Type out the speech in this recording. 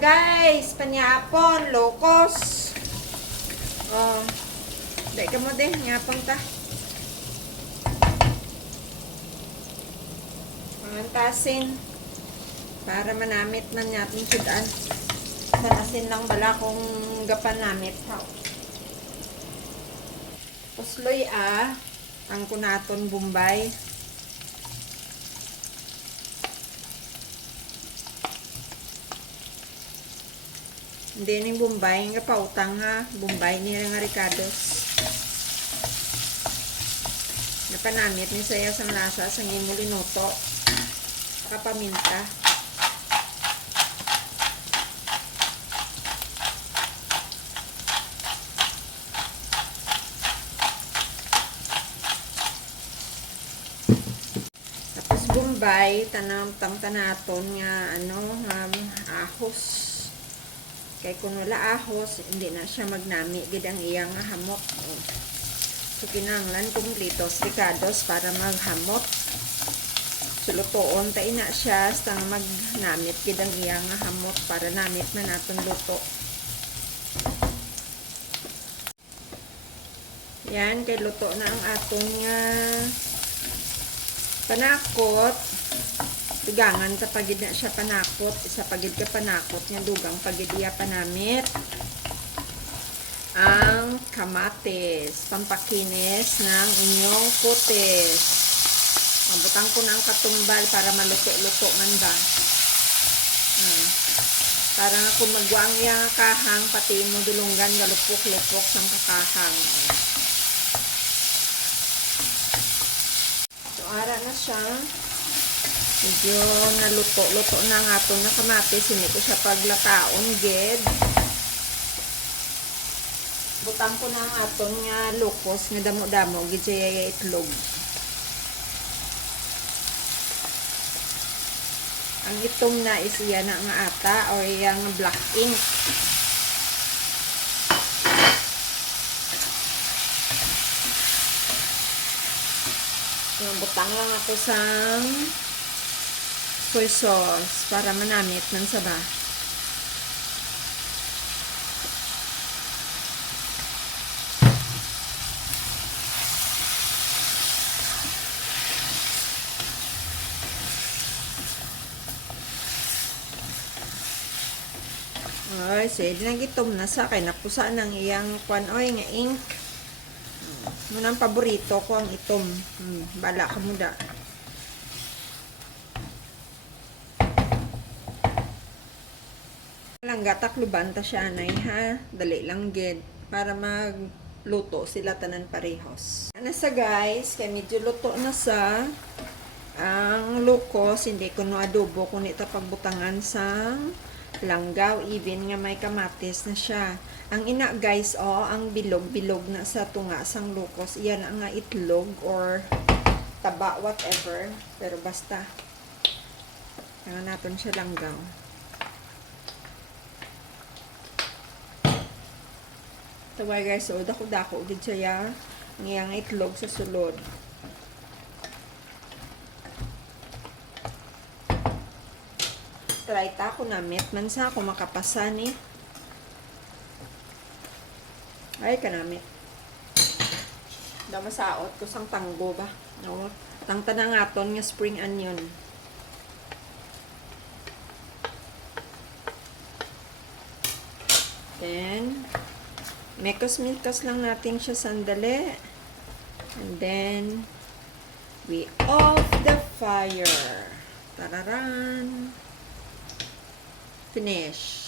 guys, panyapon, lokos. Oh, dahil ka mo din, nyapon ta. Mantasin. Para manamit man natin sudan. Sanasin lang bala kung gapan namit. Pusloy ang kunaton Bombay. Hindi ni Bombay nga pautang ha. Bombay ni nga Ricardos. Napanamit ni saya sa lasa sa ngimulinoto. Kapaminta. Tapos Bombay tanam tanaton nga ahos. Kay kung wala ahos, hindi na siya magnami gid ang iyang hamot. So kinahanglan kumplitos ricados para maghamot. Sulutoon ta ina siya sa magnamit gid ang iyang hamot para namit man naton luto. Yan kay luto na ang atong panakot. Dugangan sa pagid na siya panakot, isa pagid ka panakot nga dugang pagid iya panamit ang kamatis, pampakinis ng inyong kutis. Mabutang ko ng katumbal para maluto-luto man ba. Para nga kung magwang iya kahang, pati mo dulunggan galupok-lupok sang kakahang. So ara na siya. Medyo naluto-luto na nga ito na kamatis. Hindi ko siya paglataon, ged. Butang ko na nga ito nga lukos, nga damo-damo, ged siya itlog. Ang itong na is iya na nga ata, or yung black ink. Butang lang ako sa soy sauce para manamit man sa ba. Ay, sige na gitom na sa kay napusa ng iyang kwan oy nga ink. Munang paborito ko ang itom. Bala ka mo da. Lang gatakluban ta siya nay ha. Dali lang gid para magluto sila tanan parehos. Ano sa guys, kay medyo luto na sa ang lukos, hindi ko no adobo kundi ta pagbutangan sa langgaw, even nga may kamatis na siya. Ang ina guys, ang bilog-bilog na sa tunga sang lukos, iyan ang itlog or taba, whatever. Pero basta nga natin siya langgaw. Tawag guys, so dako-dako gid siya ngiyang itlog sa sulod. Try ta ko namit man sa ako makapasa ni. Ay kanamit. Dama saot ko sang tanggo ba. No, tangta na ngaton nga spring onion. Then mekos-mekos lang natin siya sandali. And then we off the fire. Tararan. Finish.